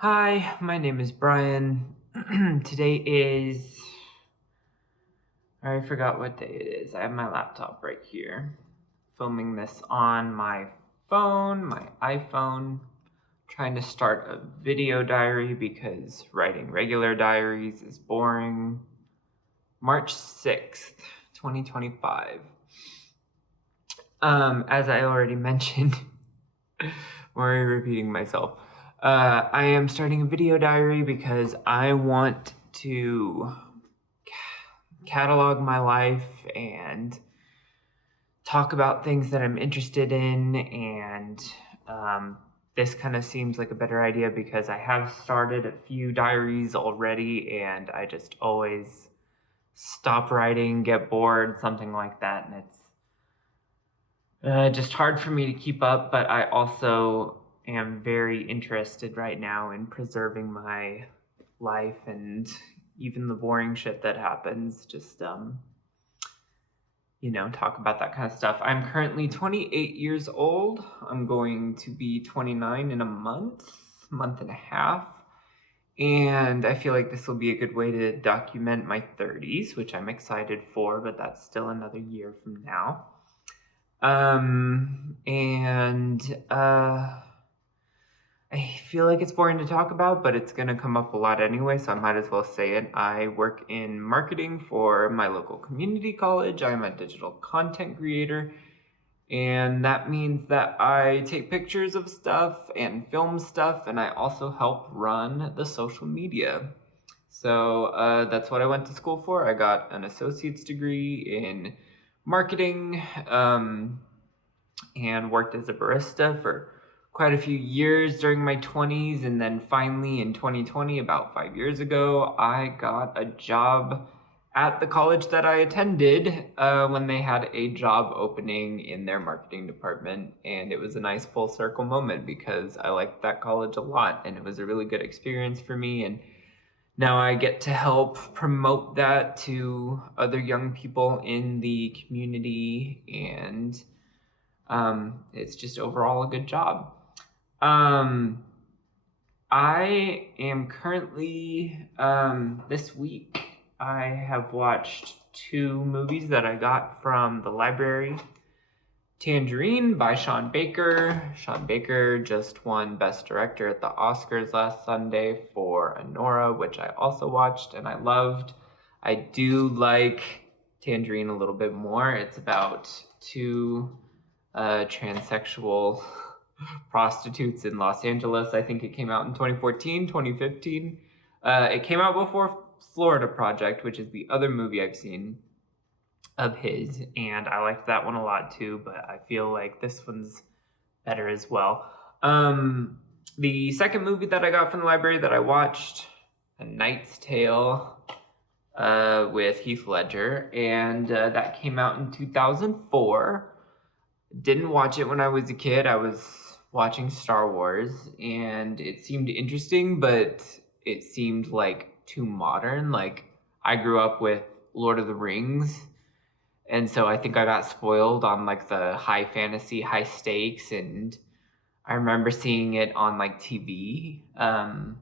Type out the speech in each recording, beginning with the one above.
Hi, my name is Brian. Today is. I already forgot what day it is. I have my laptop right here. Filming this on my phone, my iPhone. Trying to start a video diary because writing regular diaries is boring. March 6th, 2025. As I already mentioned, I'm already repeating myself. I am starting a video diary because I want to catalog my life and talk about things that I'm interested in. And this kind of seems like a better idea because I have started a few diaries already and I just always stop writing, get bored, something like that. And it's just hard for me to keep up, but I also am very interested right now in preserving my life and even the boring shit that happens. Just, talk about that kind of stuff. I'm currently 28 years old. I'm going to be 29 in a month and a half. And I feel like this will be a good way to document my 30s, which I'm excited for, but that's still another year from now. I feel like it's boring to talk about, but it's going to come up a lot anyway, so I might as well say it. I work in marketing for my local community college. I'm a digital content creator, and that means that I take pictures of stuff and film stuff, and I also help run the social media. So that's what I went to school for. I got an associate's degree in marketing, and worked as a barista for quite a few years during my 20s. And then finally in 2020, about 5 years ago, I got a job at the college that I attended when they had a job opening in their marketing department. And it was a nice full circle moment because I liked that college a lot and it was a really good experience for me. And now I get to help promote that to other young people in the community, and it's just overall a good job. I am currently, this week, I have watched two movies that I got from the library. Tangerine by Sean Baker. Sean Baker just won Best Director at the Oscars last Sunday for Anora, which I also watched and I loved. I do like Tangerine a little bit more. It's about two transsexual prostitutes in Los Angeles. I think it came out in 2014, 2015. It came out before Florida Project, which is the other movie I've seen of his, and I liked that one a lot too, but I feel like this one's better as well. The second movie that I got from the library that I watched, A Knight's Tale, with Heath Ledger, and that came out in 2004. Didn't watch it when I was a kid. I was watching Star Wars, and it seemed interesting, but it seemed like too modern. Like, I grew up with Lord of the Rings, and so I think I got spoiled on like the high fantasy, high stakes, and I remember seeing it on like TV, A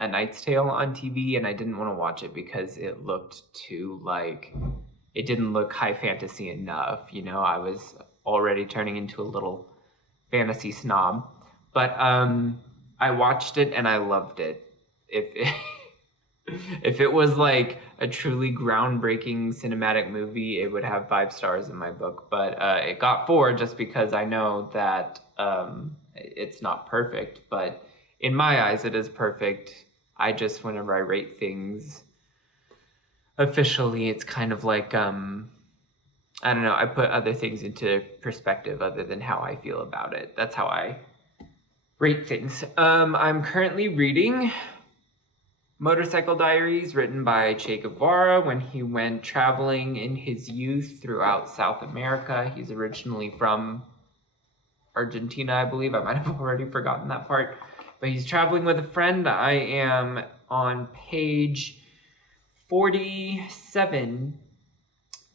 Knight's Tale on TV, and I didn't want to watch it because it looked too like, it didn't look high fantasy enough. I was already turning into a little fantasy snob, but I watched it and I loved it. If it was like a truly groundbreaking cinematic movie, it would have 5 stars in my book. But it got 4 just because I know that it's not perfect. But in my eyes, it is perfect. Whenever I rate things officially, it's kind of like, I don't know, I put other things into perspective other than how I feel about it. That's how I rate things. I'm currently reading Motorcycle Diaries, written by Che Guevara when he went traveling in his youth throughout South America. He's originally from Argentina, I believe. I might have already forgotten that part. But he's traveling with a friend. I am on page 47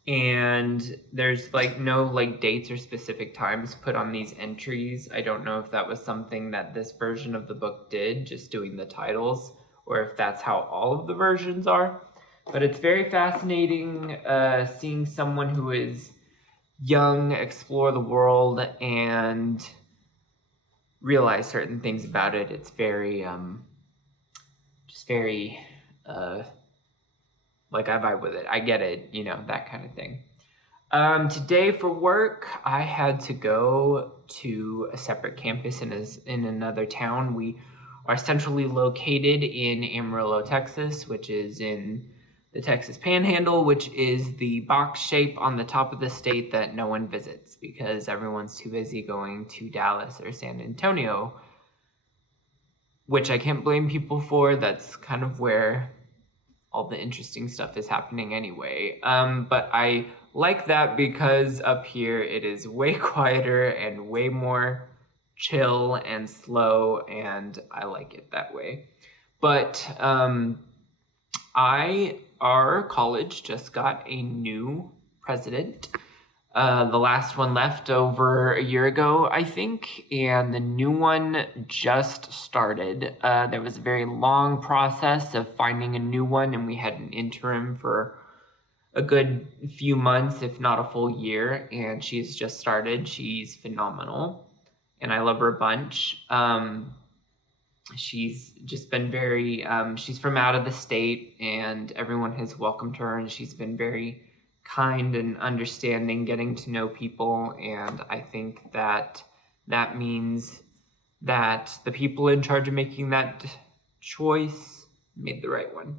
and there's like no like dates or specific times put on these entries. I don't know if that was something that this version of the book did, just doing the titles, or if that's how all of the versions are. But it's very fascinating seeing someone who is young explore the world and realize certain things about it. It's very just very like I vibe with it. I get it, you know, that kind of thing. Today for work, I had to go to a separate campus in another town. We are centrally located in Amarillo, Texas, which is in the Texas Panhandle, which is the box shape on the top of the state that no one visits because everyone's too busy going to Dallas or San Antonio, which I can't blame people for. That's kind of where all the interesting stuff is happening anyway. But I like that because up here it is way quieter and way more chill and slow, and I like it that way. But our college just got a new president. The last one left over a year ago, I think, and the new one just started. There was a very long process of finding a new one, and we had an interim for a good few months, if not a full year, and she's just started. She's phenomenal, and I love her a bunch. She's just been very, she's from out of the state, and everyone has welcomed her, and she's been very kind and understanding, getting to know people, and I think that that means that the people in charge of making that choice made the right one.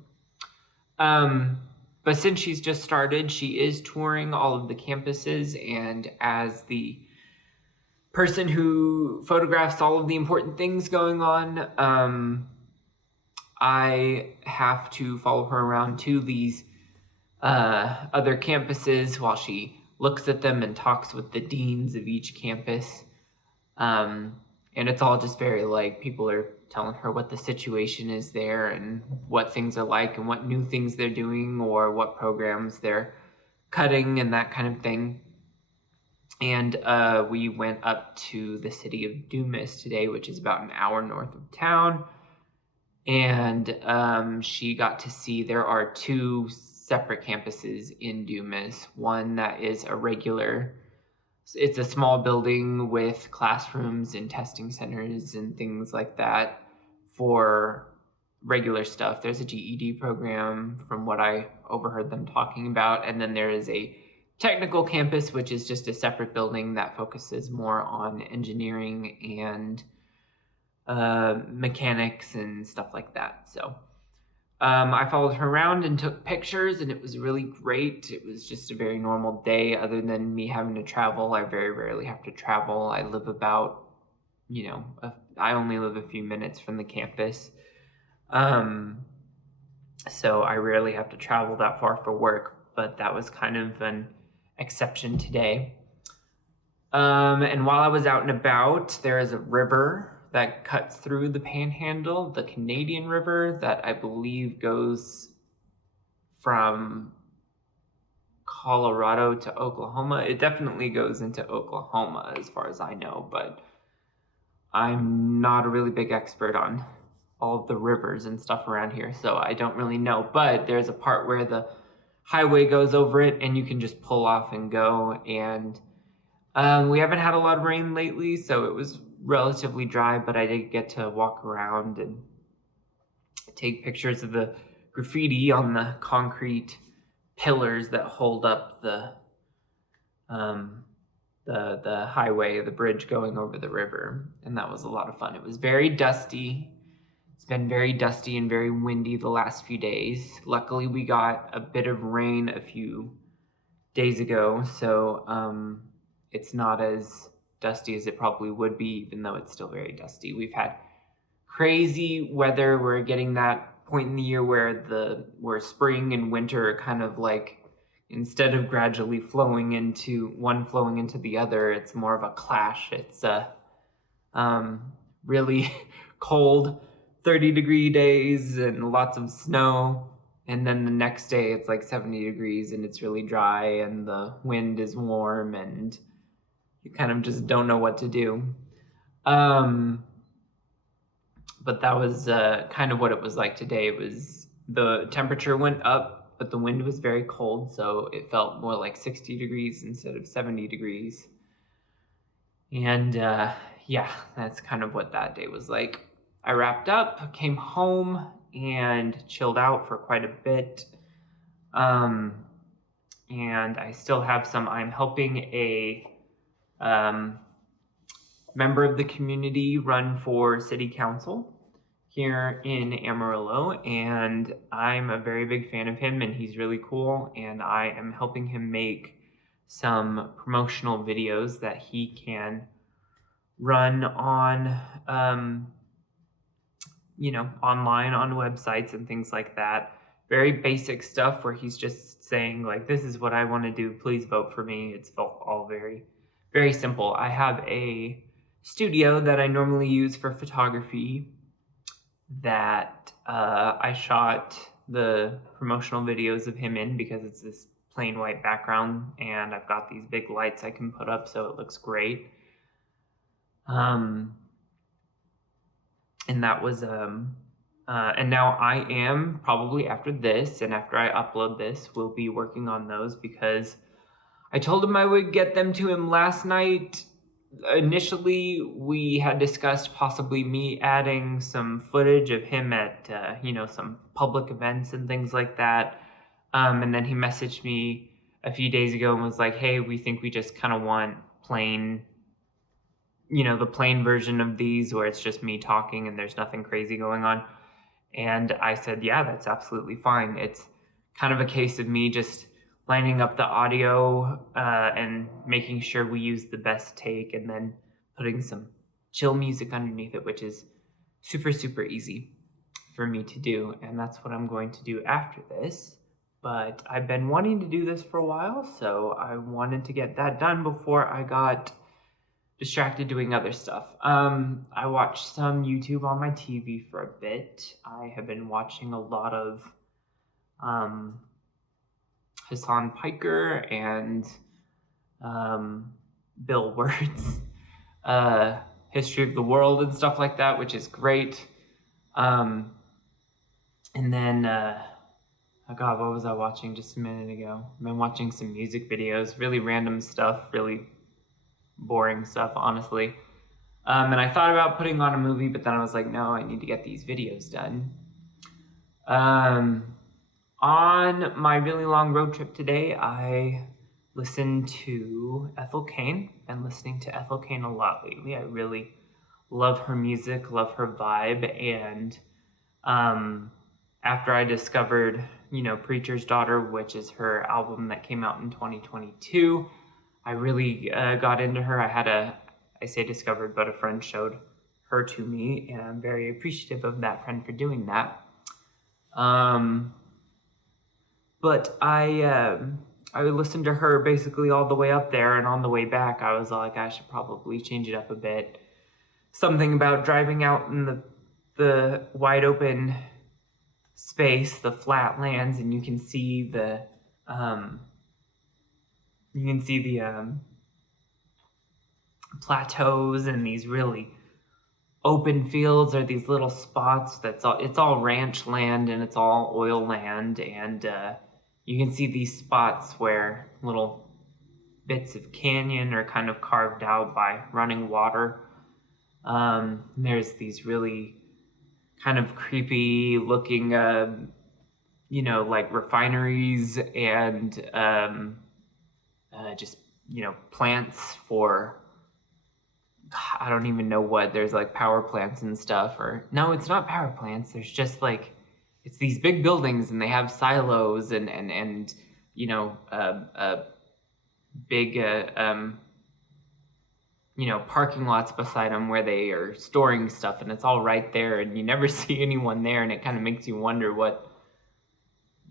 But since she's just started, she is touring all of the campuses, and as the person who photographs all of the important things going on, I have to follow her around to these other campuses while she looks at them and talks with the deans of each campus. And it's all just very like people are telling her what the situation is there and what things are like and what new things they're doing or what programs they're cutting and that kind of thing. And we went up to the city of Dumas today, which is about an hour north of town. And she got to see there are two separate campuses in Dumas. One that is a regular, it's a small building with classrooms and testing centers and things like that for regular stuff. There's a GED program from what I overheard them talking about. And then there is a technical campus, which is just a separate building that focuses more on engineering and mechanics and stuff like that. So I followed her around and took pictures, and it was really great. It was just a very normal day. Other than me having to travel, I very rarely have to travel. I live about, I only live a few minutes from the campus. So I rarely have to travel that far for work, but that was kind of an exception today. And while I was out and about, there is a river that cuts through the Panhandle, the Canadian River, that I believe goes from Colorado to Oklahoma. It definitely goes into Oklahoma as far as I know, but I'm not a really big expert on all of the rivers and stuff around here, so I don't really know. But there's a part where the highway goes over it and you can just pull off and go. And we haven't had a lot of rain lately, so it was relatively dry, but I did get to walk around and take pictures of the graffiti on the concrete pillars that hold up the highway, the bridge going over the river, and that was a lot of fun. It was very dusty. It's been very dusty and very windy the last few days. Luckily, we got a bit of rain a few days ago, so it's not as dusty as it probably would be, even though it's still very dusty. We've had crazy weather. We're getting that point in the year where spring and winter are kind of like, instead of gradually flowing into the other, it's more of a clash. It's really cold 30-degree days and lots of snow, And then the next day it's like 70 degrees and it's really dry and the wind is warm and you kind of just don't know what to do. But that was kind of what it was like today. It was, the temperature went up, but the wind was very cold, so it felt more like 60 degrees instead of 70 degrees. And yeah, that's kind of what that day was like. I wrapped up, came home, and chilled out for quite a bit. And I still have some, I'm helping a member of the community run for city council here in Amarillo, and I'm a very big fan of him, and he's really cool, and I am helping him make some promotional videos that he can run on, online on websites and things like that. Very basic stuff where he's just saying, like, this is what I want to do, please vote for me. It's all very, very simple. I have a studio that I normally use for photography that I shot the promotional videos of him in because it's this plain white background and I've got these big lights I can put up so it looks great. And that was and now I am probably, after this and after I upload this, will be working on those because I told him I would get them to him last night. Initially, we had discussed possibly me adding some footage of him at, some public events and things like that. And then he messaged me a few days ago and was like, hey, we think we just kind of want plain, the plain version of these where it's just me talking and there's nothing crazy going on. And I said, yeah, that's absolutely fine. It's kind of a case of me just lining up the audio and making sure we use the best take and then putting some chill music underneath it, which is super, super easy for me to do. And that's what I'm going to do after this. But I've been wanting to do this for a while, so I wanted to get that done before I got distracted doing other stuff. I watched some YouTube on my TV for a bit. I have been watching a lot of Hassan Piker and Bill Wurtz, History of the World and stuff like that, which is great. And then, oh God, what was I watching just a minute ago? I've been watching some music videos, really random stuff, really boring stuff, honestly. And I thought about putting on a movie, but then I was like, no, I need to get these videos done. On my really long road trip today, I listened to Ethel Cain. I've been listening to Ethel Cain a lot lately. I really love her music, love her vibe, and after I discovered, Preacher's Daughter, which is her album that came out in 2022, I really got into her. I say discovered, but a friend showed her to me, and I'm very appreciative of that friend for doing that. But I listened to her basically all the way up there, and on the way back, I was like, I should probably change it up a bit. Something about driving out in the wide open space, the flat lands, and you can see the plateaus and these really open fields or these little spots. It's all ranch land and it's all oil land, and you can see these spots where little bits of canyon are kind of carved out by running water. There's these really kind of creepy looking like refineries and just plants for, I don't even know what, there's like power plants and stuff, or no, it's not power plants, there's just like, it's these big buildings and they have silos and big parking lots beside them where they are storing stuff, and it's all right there and you never see anyone there, and it kind of makes you wonder what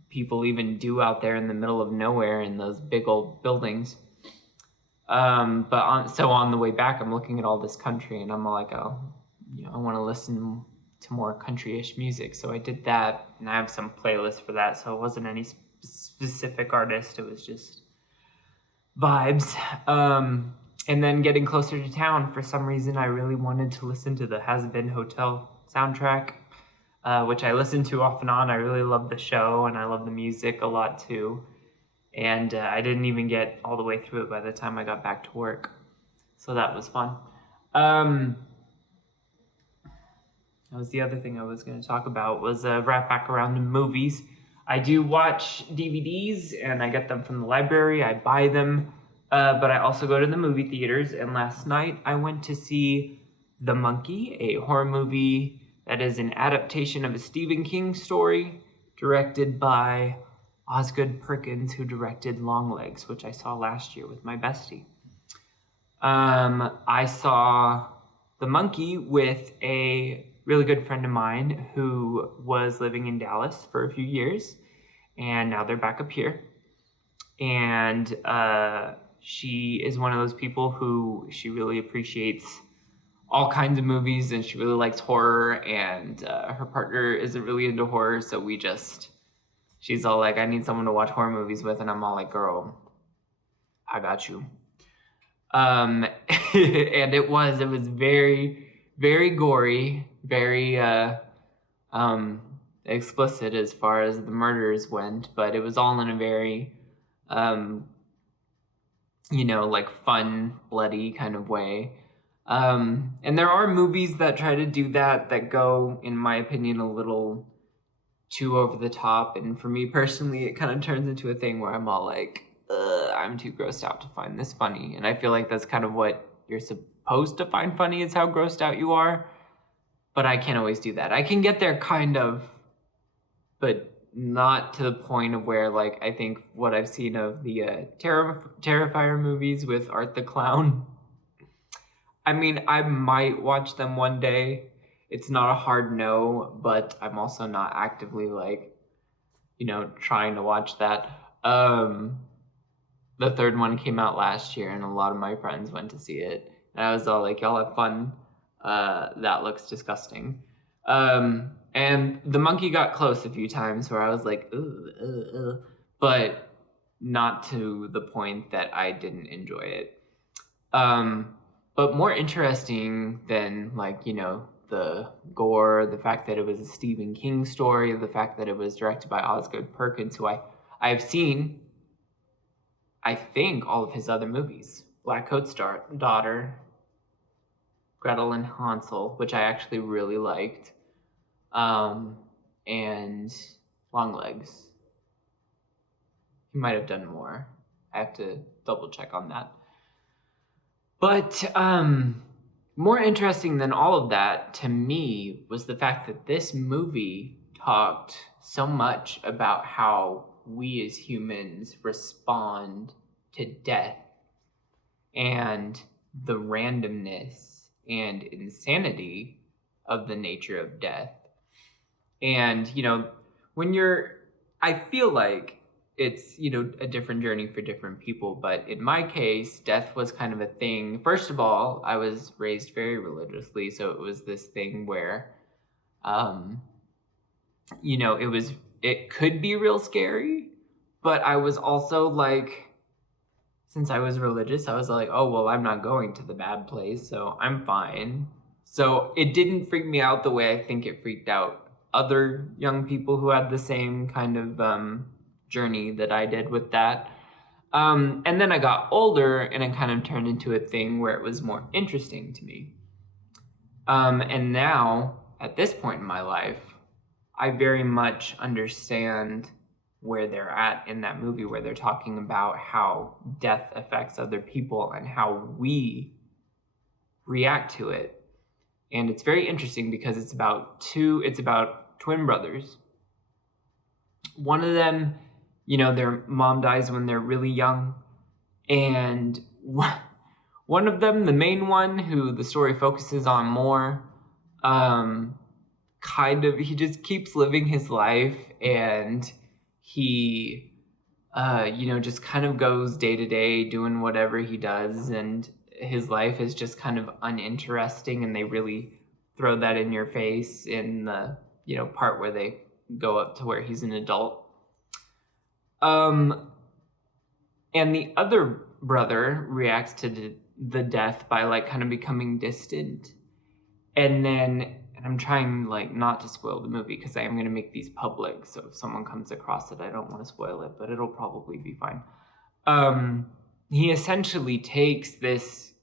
people even do out there in the middle of nowhere in those big old buildings. But on the way back, I'm looking at all this country and I'm like, oh, I want to listen to more country-ish music. So I did that, and I have some playlists for that. So it wasn't any specific artist. It was just vibes. And then getting closer to town, for some reason, I really wanted to listen to the Has Been Hotel soundtrack, which I listen to off and on. I really love the show, and I love the music a lot too. And I didn't even get all the way through it by the time I got back to work. So that was fun. That was the other thing I was going to talk about, was wrap back around to movies. I do watch DVDs, and I get them from the library. I buy them, but I also go to the movie theaters. And last night I went to see The Monkey, a horror movie that is an adaptation of a Stephen King story, directed by Osgood Perkins, who directed Longlegs, which I saw last year with my bestie. I saw The Monkey with a really good friend of mine who was living in Dallas for a few years, and now they're back up here. And she is one of those people who she really appreciates all kinds of movies, and she really likes horror, and her partner isn't really into horror, so she's all like, I need someone to watch horror movies with, and I'm all like, girl, I got you. And it was very, very gory, very explicit as far as the murders went, but it was all in a very like fun, bloody kind of way. And there are movies that try to do that go, in my opinion, a little too over the top, and for me personally, it kind of turns into a thing where I'm all like, I'm too grossed out to find this funny. And I feel like that's kind of what you're supposed to find funny, is how grossed out you are. But I can't always do that. I can get there kind of, but not to the point of where, like, I think what I've seen of the Terrifier movies with Art the Clown. I mean, I might watch them one day. It's not a hard no, but I'm also not actively, like, trying to watch that. The third one came out last year, and a lot of my friends went to see it. And I was all like, y'all have fun. That looks disgusting. And The Monkey got close a few times where I was like, but not to the point that I didn't enjoy it. But more interesting than, like, the gore, the fact that it was a Stephen King story, the fact that it was directed by Osgood Perkins, who I've seen, I think, all of his other movies. Black Coat's Daughter, Gretel and Hansel, which I actually really liked, and Longlegs. He might have done more. I have to double check on that. But more interesting than all of that to me was the fact that this movie talked so much about how we as humans respond to death and the randomness and insanity of the nature of death. And, I feel like it's, a different journey for different people. But in my case, death was kind of a thing. First of all, I was raised very religiously. So it was this thing where, it could be real scary. But I was also like, since I was religious, I was like, oh, well, I'm not going to the bad place, so I'm fine. So it didn't freak me out the way I think it freaked out other young people who had the same kind of journey that I did with that. And then I got older, and it kind of turned into a thing where it was more interesting to me. And now, at this point in my life, I very much understand where they're at in that movie, where they're talking about how death affects other people and how we react to it. And it's very interesting because it's about twin brothers. One of them, their mom dies when they're really young. And one of them, the main one, who the story focuses on more, he just keeps living his life, and he, just kind of goes day to day doing whatever he does, and his life is just kind of uninteresting, and they really throw that in your face in the, part where they go up to where he's an adult. And the other brother reacts to the death by like kind of becoming distant. And I'm trying like not to spoil the movie because I am going to make these public. So if someone comes across it, I don't want to spoil it, but it'll probably be fine. He essentially takes this,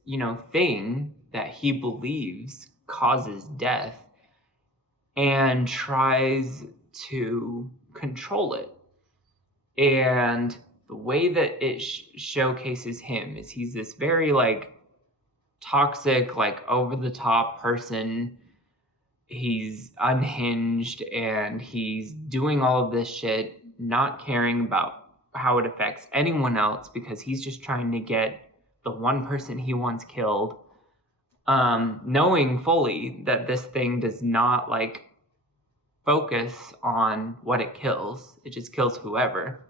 thing that he believes causes death and tries to control it. And the way that it showcases him is he's this very like toxic, like over the top person. He's unhinged and he's doing all of this shit, not caring about how it affects anyone else because he's just trying to get the one person he wants killed, knowing fully that this thing does not like focus on what it kills. It just kills whoever.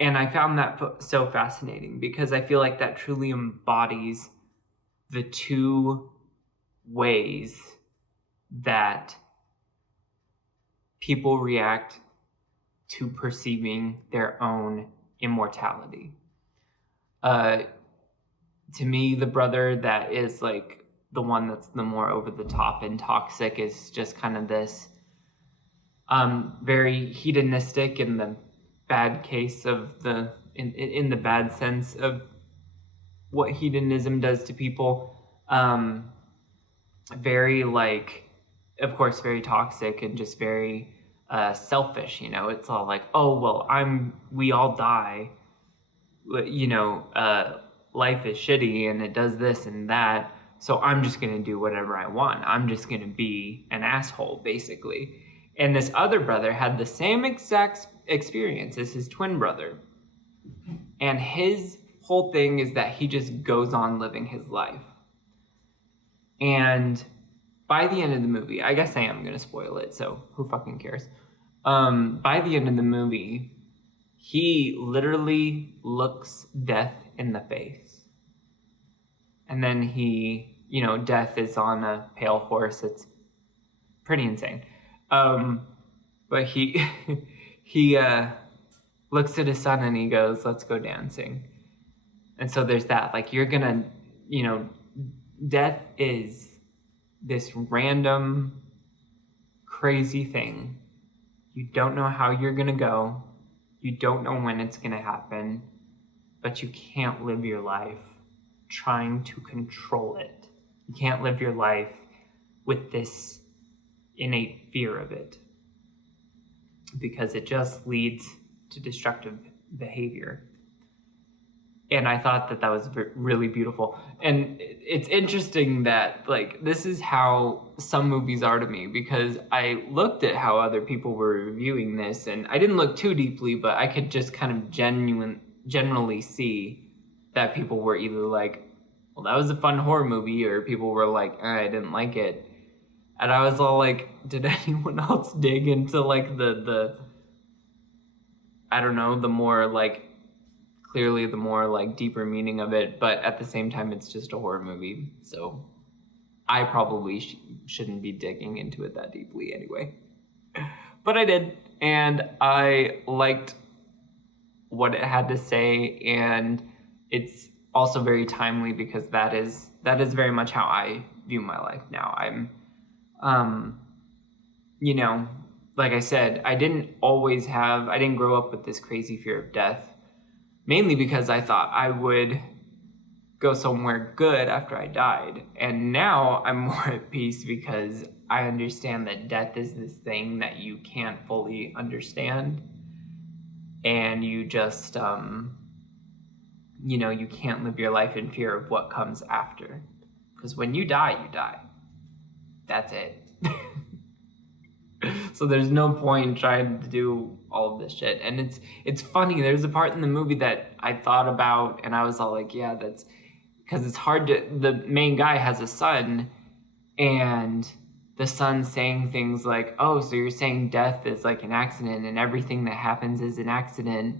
And I found that so fascinating because I feel like that truly embodies the two ways that people react to perceiving their own immortality. To me, the brother that is like the one that's the more over the top and toxic is just kind of this very hedonistic in the bad case of the in the bad sense of what hedonism does to people. Very like, of course, very toxic and just very selfish. It's all like, oh well, we all die. Life is shitty and it does this and that. So I'm just gonna do whatever I want. I'm just gonna be an asshole, basically. And this other brother had the same exact experience as his twin brother. And his whole thing is that he just goes on living his life. And by the end of the movie, I guess I am going to spoil it, so who fucking cares? By the end of the movie, he literally looks death in the face. And then death is on a pale horse. It's pretty insane. But he looks at his son and he goes, "Let's go dancing." And so there's that. Like, you're gonna, death is this random, crazy thing. You don't know how you're gonna go. You don't know when it's gonna happen. But you can't live your life trying to control it. You can't live your life with this innate fear of it, because it just leads to destructive behavior. And I thought that was really beautiful. And it's interesting that, like, this is how some movies are to me, because I looked at how other people were reviewing this, and I didn't look too deeply, but I could just kind of generally see that people were either like, well, that was a fun horror movie, or people were like, I didn't like it. And I was all like, did anyone else dig into, like, the I don't know, the more, like, clearly the more, like, deeper meaning of it, but at the same time, it's just a horror movie, so I probably shouldn't be digging into it that deeply anyway. But I did, and I liked what it had to say, and it's also very timely, because that is very much how I view my life now. I'm, like I said, I didn't grow up with this crazy fear of death, mainly because I thought I would go somewhere good after I died. And now I'm more at peace, because I understand that death is this thing that you can't fully understand. And you just, you can't live your life in fear of what comes after. Because when you die, you die. That's it. So there's no point trying to do all of this shit. And it's funny, there's a part in the movie that I thought about, and I was all like, yeah, that's, because it's hard to, the main guy has a son, and the son's saying things like, oh, so you're saying death is like an accident, and everything that happens is an accident.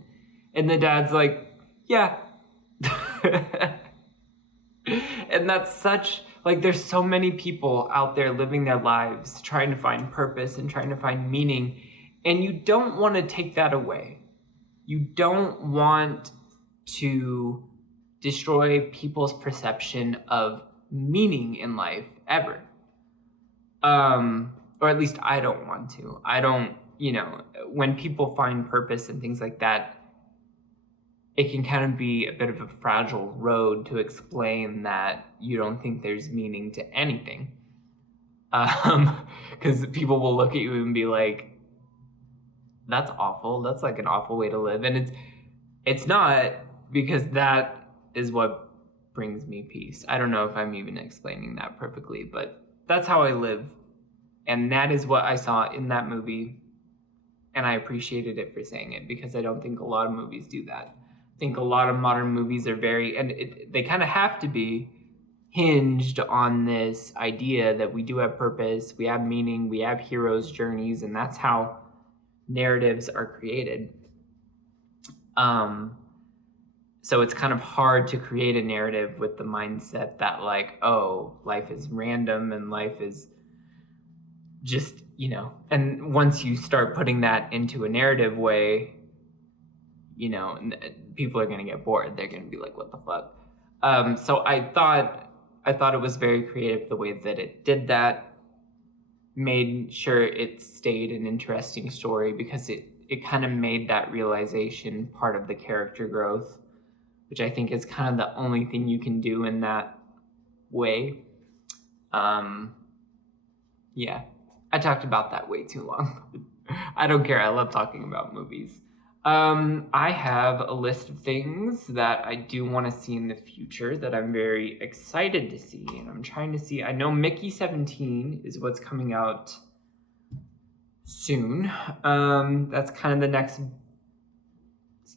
And the dad's like, yeah. And that's such, Like, there's so many people out there living their lives trying to find purpose and trying to find meaning, and you don't want to take that away. You don't want to destroy people's perception of meaning in life ever. Or at least I don't want to. I don't, when people find purpose and things like that, it can kind of be a bit of a fragile road to explain that you don't think there's meaning to anything. Because people will look at you and be like, that's awful. That's like an awful way to live. And it's not, because that is what brings me peace. I don't know if I'm even explaining that perfectly, but that's how I live. And that is what I saw in that movie. And I appreciated it for saying it, because I don't think a lot of movies do that. I think a lot of modern movies are they kind of have to be hinged on this idea that we do have purpose, we have meaning, we have heroes' journeys, and that's how narratives are created. So it's kind of hard to create a narrative with the mindset that, like, oh, life is random and life is just, and once you start putting that into a narrative way, people are going to get bored. They're going to be like, what the fuck? So I thought it was very creative the way that it did that, made sure it stayed an interesting story, because it kind of made that realization part of the character growth, which I think is kind of the only thing you can do in that way. Yeah, I talked about that way too long. I don't care. I love talking about movies. I have a list of things that I do want to see in the future that I'm very excited to see, and I'm trying to see. I know Mickey 17 is what's coming out soon. That's kind of the next,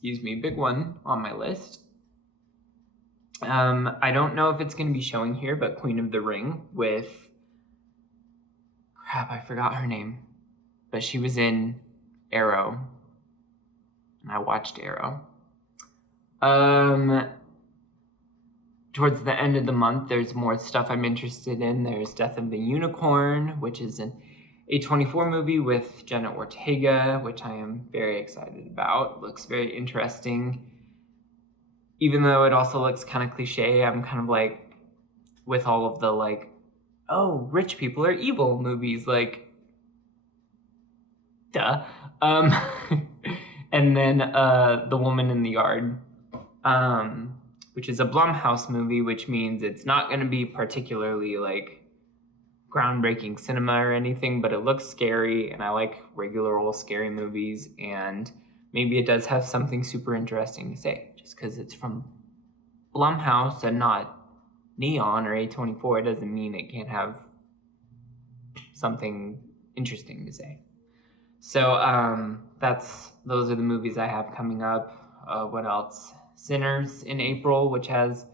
big one on my list. I don't know if it's going to be showing here, but Queen of the Ring with, I forgot her name, but she was in Arrow. And I watched Arrow. Towards the end of the month, there's more stuff I'm interested in. There's Death of the Unicorn, which is an A24 movie with Jenna Ortega, which I am very excited about. Looks very interesting. Even though it also looks kind of cliche, I'm kind of like, with all of the like, oh, rich people are evil movies, like, duh. And then The Woman in the Yard, which is a Blumhouse movie, which means it's not going to be particularly like groundbreaking cinema or anything, but it looks scary, and I like regular old scary movies, and maybe it does have something super interesting to say. Just because it's from Blumhouse and not Neon or A24, it doesn't mean it can't have something interesting to say. So those are the movies I have coming up. What else? Sinners in April, which has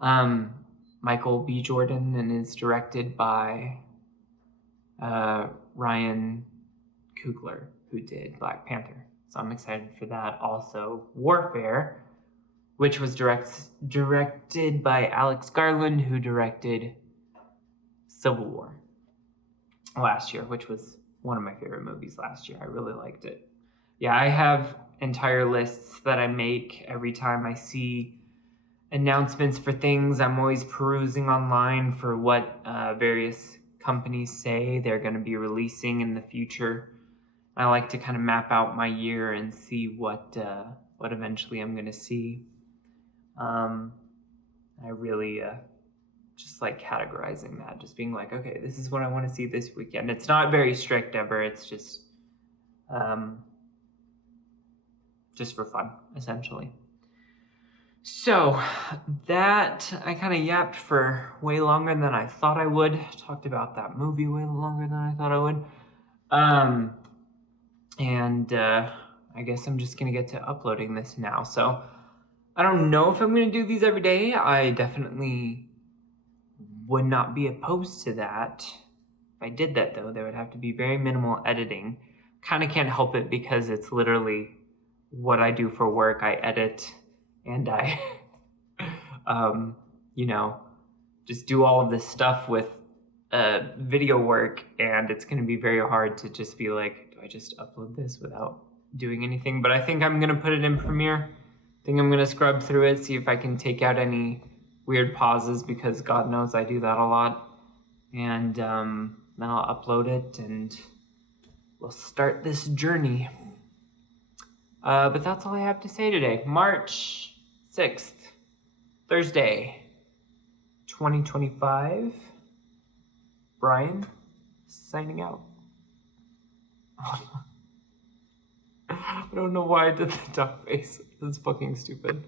Michael B. Jordan and is directed by Ryan Coogler, who did Black Panther. So I'm excited for that. Also, Warfare, which was directed by Alex Garland, who directed Civil War last year, which was one of my favorite movies last year. I really liked it. Yeah, I have entire lists that I make every time I see announcements for things. I'm always perusing online for what various companies say they're going to be releasing in the future. I like to kind of map out my year and see what eventually I'm going to see. I really just like categorizing that, just being like, okay, this is what I want to see this weekend. It's not very strict ever. It's just for fun, essentially. So that, I kind of yapped for way longer than I thought I would. Talked about that movie way longer than I thought I would. I guess I'm just going to get to uploading this now. So I don't know if I'm going to do these every day. I definitely would not be opposed to that. If I did that, though, there would have to be very minimal editing. Kind of can't help it because it's literally what I do for work. I edit and I, just do all of this stuff with video work, and it's going to be very hard to just be like, do I just upload this without doing anything? But I think I'm going to put it in Premiere. I think I'm going to scrub through it, see if I can take out any weird pauses, because God knows I do that a lot. And then I'll upload it and we'll start this journey. But that's all I have to say today. March 6th, Thursday, 2025. Brian, signing out. I don't know why I did the duck face. This is fucking stupid.